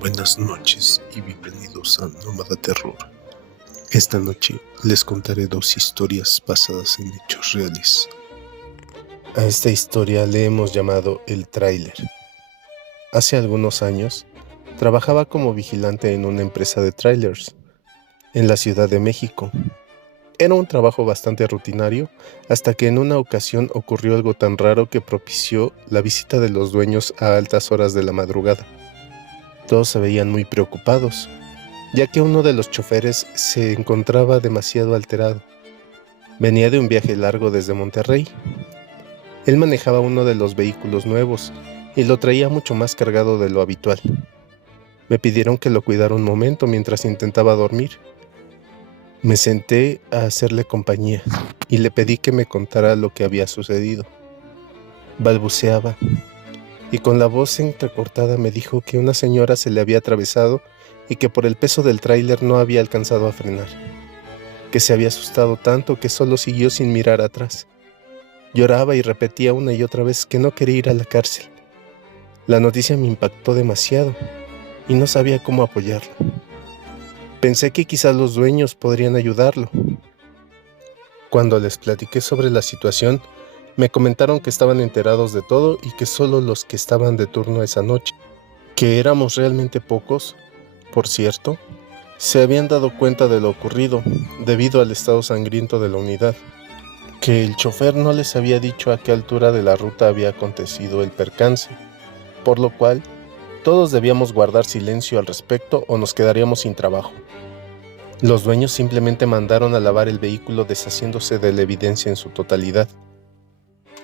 Buenas noches y bienvenidos a Nómada Terror. Esta noche les contaré dos historias basadas en hechos reales. A esta historia le hemos llamado El Tráiler. Hace algunos años, trabajaba como vigilante en una empresa de trailers en la Ciudad de México. Era un trabajo bastante rutinario, hasta que en una ocasión ocurrió algo tan raro que propició la visita de los dueños a altas horas de la madrugada. Todos se veían muy preocupados, ya que uno de los choferes se encontraba demasiado alterado. Venía de un viaje largo desde Monterrey. Él manejaba uno de los vehículos nuevos y lo traía mucho más cargado de lo habitual. Me pidieron que lo cuidara un momento mientras intentaba dormir. Me senté a hacerle compañía y le pedí que me contara lo que había sucedido. Balbuceaba y con la voz entrecortada me dijo que una señora se le había atravesado y que por el peso del tráiler no había alcanzado a frenar, que se había asustado tanto que solo siguió sin mirar atrás. Lloraba y repetía una y otra vez que no quería ir a la cárcel. La noticia me impactó demasiado y no sabía cómo apoyarla. Pensé que quizás los dueños podrían ayudarlo. Cuando les platiqué sobre la situación, me comentaron que estaban enterados de todo y que solo los que estaban de turno esa noche, que éramos realmente pocos, por cierto, se habían dado cuenta de lo ocurrido debido al estado sangriento de la unidad, que el chofer no les había dicho a qué altura de la ruta había acontecido el percance, por lo cual todos debíamos guardar silencio al respecto o nos quedaríamos sin trabajo. Los dueños simplemente mandaron a lavar el vehículo deshaciéndose de la evidencia en su totalidad.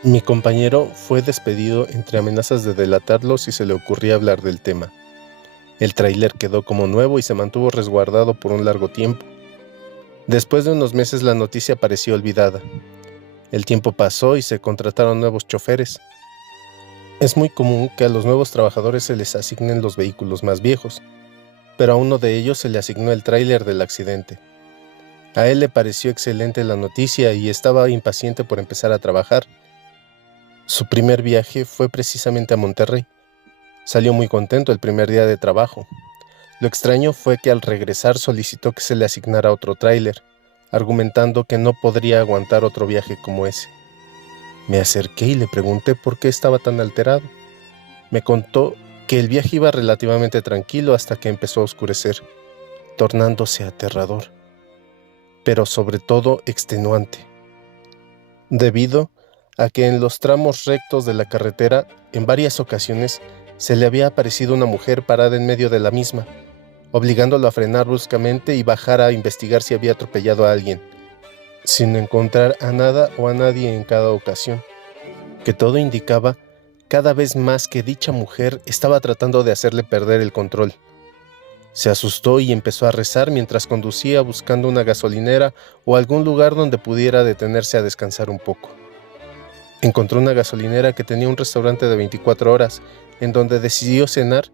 Mi compañero fue despedido entre amenazas de delatarlo si se le ocurría hablar del tema. El tráiler quedó como nuevo y se mantuvo resguardado por un largo tiempo. Después de unos meses la noticia pareció olvidada. El tiempo pasó y se contrataron nuevos choferes. Es muy común que a los nuevos trabajadores se les asignen los vehículos más viejos, pero a uno de ellos se le asignó el tráiler del accidente. A él le pareció excelente la noticia y estaba impaciente por empezar a trabajar. Su primer viaje fue precisamente a Monterrey. Salió muy contento el primer día de trabajo. Lo extraño fue que al regresar solicitó que se le asignara otro tráiler, argumentando que no podría aguantar otro viaje como ese. Me acerqué y le pregunté por qué estaba tan alterado. Me contó que el viaje iba relativamente tranquilo hasta que empezó a oscurecer, tornándose aterrador, pero sobre todo extenuante, debido a que en los tramos rectos de la carretera, en varias ocasiones, se le había aparecido una mujer parada en medio de la misma, obligándolo a frenar bruscamente y bajar a investigar si había atropellado a alguien, sin encontrar a nada o a nadie en cada ocasión, que todo indicaba cada vez más que dicha mujer estaba tratando de hacerle perder el control. Se asustó y empezó a rezar mientras conducía buscando una gasolinera o algún lugar donde pudiera detenerse a descansar un poco. Encontró una gasolinera que tenía un restaurante de 24 horas, en donde decidió cenar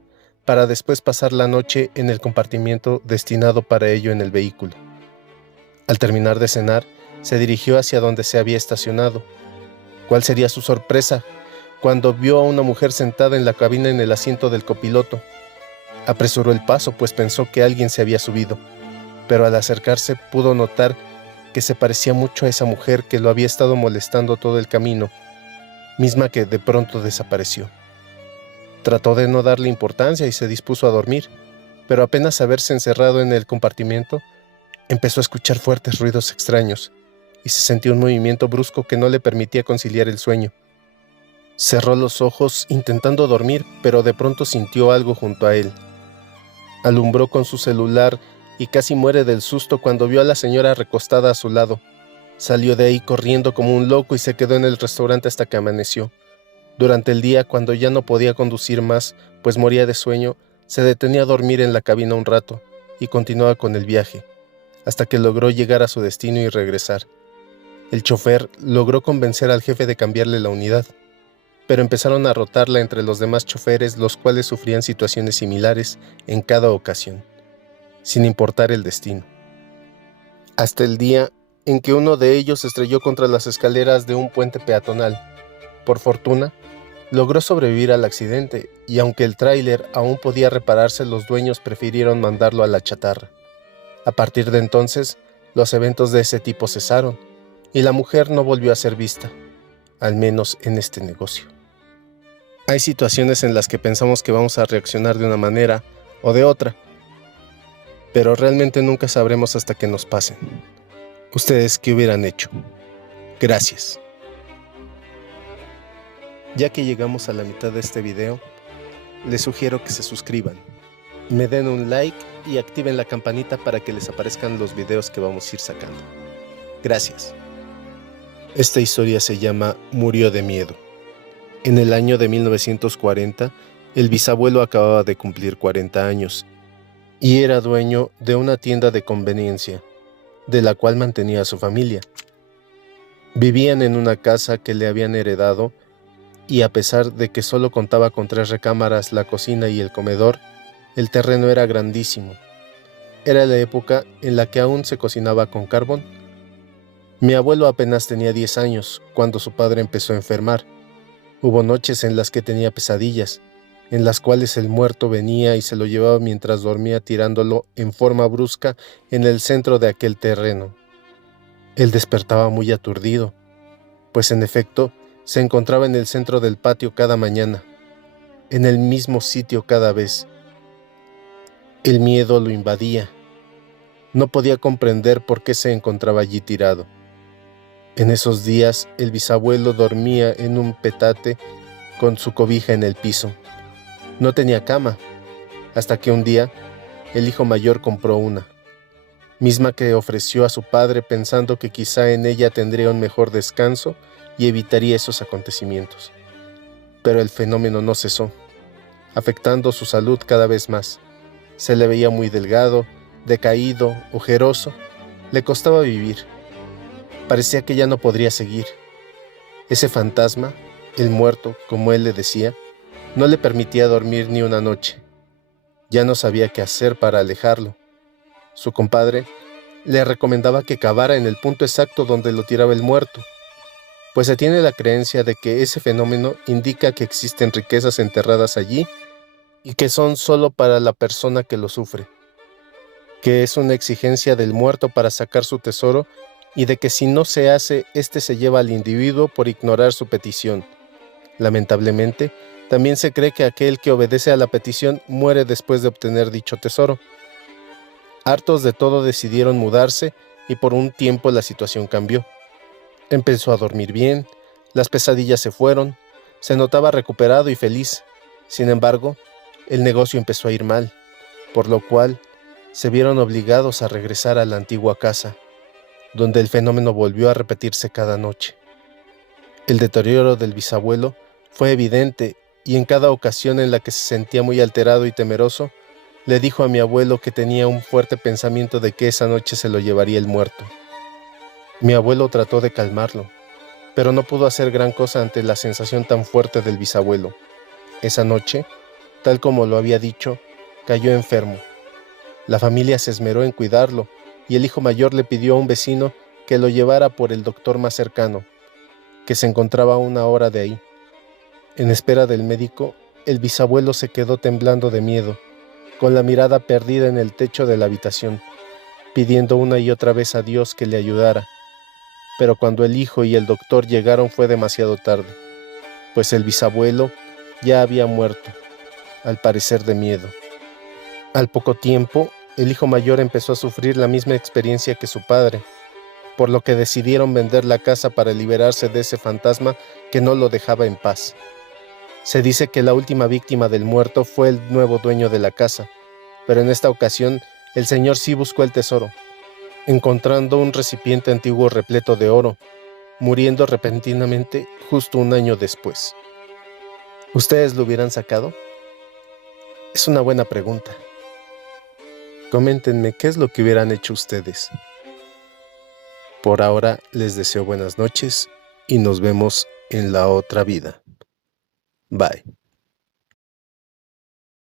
para después pasar la noche en el compartimiento destinado para ello en el vehículo. Al terminar de cenar, se dirigió hacia donde se había estacionado. ¿Cuál sería su sorpresa cuando vio a una mujer sentada en la cabina en el asiento del copiloto? Apresuró el paso, pues pensó que alguien se había subido, pero al acercarse pudo notar que se parecía mucho a esa mujer que lo había estado molestando todo el camino, misma que de pronto desapareció. Trató de no darle importancia y se dispuso a dormir, pero apenas haberse encerrado en el compartimiento, empezó a escuchar fuertes ruidos extraños y se sintió un movimiento brusco que no le permitía conciliar el sueño. Cerró los ojos intentando dormir, pero de pronto sintió algo junto a él. Alumbró con su celular y casi muere del susto cuando vio a la señora recostada a su lado. Salió de ahí corriendo como un loco y se quedó en el restaurante hasta que amaneció. Durante el día, cuando ya no podía conducir más, pues moría de sueño, se detenía a dormir en la cabina un rato y continuaba con el viaje, hasta que logró llegar a su destino y regresar. El chofer logró convencer al jefe de cambiarle la unidad, pero empezaron a rotarla entre los demás choferes, los cuales sufrían situaciones similares en cada ocasión, sin importar el destino. Hasta el día en que uno de ellos se estrelló contra las escaleras de un puente peatonal. Por fortuna, Logró sobrevivir al accidente y aunque el tráiler aún podía repararse, los dueños prefirieron mandarlo a la chatarra. A partir de entonces, los eventos de ese tipo cesaron y la mujer no volvió a ser vista, al menos en este negocio. Hay situaciones en las que pensamos que vamos a reaccionar de una manera o de otra, pero realmente nunca sabremos hasta que nos pasen. ¿Ustedes qué hubieran hecho? Gracias. Ya que llegamos a la mitad de este video, les sugiero que se suscriban, me den un like y activen la campanita para que les aparezcan los videos que vamos a ir sacando. Gracias. Esta historia se llama Murió de miedo. En el año de 1940, el bisabuelo acababa de cumplir 40 años y era dueño de una tienda de conveniencia, de la cual mantenía a su familia. Vivían en una casa que le habían heredado y a pesar de que solo contaba con 3 recámaras, la cocina y el comedor, el terreno era grandísimo. Era la época en la que aún se cocinaba con carbón. Mi abuelo apenas tenía 10 años cuando su padre empezó a enfermar. Hubo noches en las que tenía pesadillas, en las cuales el muerto venía y se lo llevaba mientras dormía tirándolo en forma brusca en el centro de aquel terreno. Él despertaba muy aturdido, pues en efecto se encontraba en el centro del patio cada mañana, en el mismo sitio cada vez. El miedo lo invadía. No podía comprender por qué se encontraba allí tirado. En esos días el bisabuelo dormía en un petate con su cobija en el piso. No tenía cama, hasta que un día el hijo mayor compró una, misma que ofreció a su padre pensando que quizá en ella tendría un mejor descanso y evitaría esos acontecimientos. Pero el fenómeno no cesó, afectando su salud cada vez más. Se le veía muy delgado, decaído, ojeroso. Le costaba vivir. Parecía que ya no podría seguir. Ese fantasma, el muerto, como él le decía, no le permitía dormir ni una noche. Ya no sabía qué hacer para alejarlo. Su compadre le recomendaba que cavara en el punto exacto donde lo tiraba el muerto, pues se tiene la creencia de que ese fenómeno indica que existen riquezas enterradas allí y que son solo para la persona que lo sufre, que es una exigencia del muerto para sacar su tesoro y de que si no se hace, éste se lleva al individuo por ignorar su petición. Lamentablemente, también se cree que aquel que obedece a la petición muere después de obtener dicho tesoro. Hartos de todo decidieron mudarse y por un tiempo la situación cambió. Empezó a dormir bien, las pesadillas se fueron, se notaba recuperado y feliz. Sin embargo, el negocio empezó a ir mal, por lo cual se vieron obligados a regresar a la antigua casa, donde el fenómeno volvió a repetirse cada noche. El deterioro del bisabuelo fue evidente y en cada ocasión en la que se sentía muy alterado y temeroso, le dijo a mi abuelo que tenía un fuerte pensamiento de que esa noche se lo llevaría el muerto. Mi abuelo trató de calmarlo, pero no pudo hacer gran cosa ante la sensación tan fuerte del bisabuelo. Esa noche, tal como lo había dicho, cayó enfermo. La familia se esmeró en cuidarlo y el hijo mayor le pidió a un vecino que lo llevara por el doctor más cercano, que se encontraba a 1 hora de ahí. En espera del médico, el bisabuelo se quedó temblando de miedo, con la mirada perdida en el techo de la habitación, pidiendo una y otra vez a Dios que le ayudara. Pero cuando el hijo y el doctor llegaron fue demasiado tarde, pues el bisabuelo ya había muerto, al parecer de miedo. Al poco tiempo, el hijo mayor empezó a sufrir la misma experiencia que su padre, por lo que decidieron vender la casa para liberarse de ese fantasma que no lo dejaba en paz. Se dice que la última víctima del muerto fue el nuevo dueño de la casa, pero en esta ocasión el señor sí buscó el tesoro, encontrando un recipiente antiguo repleto de oro, muriendo repentinamente justo 1 año después. ¿Ustedes lo hubieran sacado? Es una buena pregunta. Coméntenme qué es lo que hubieran hecho ustedes. Por ahora les deseo buenas noches y nos vemos en la otra vida. Bye.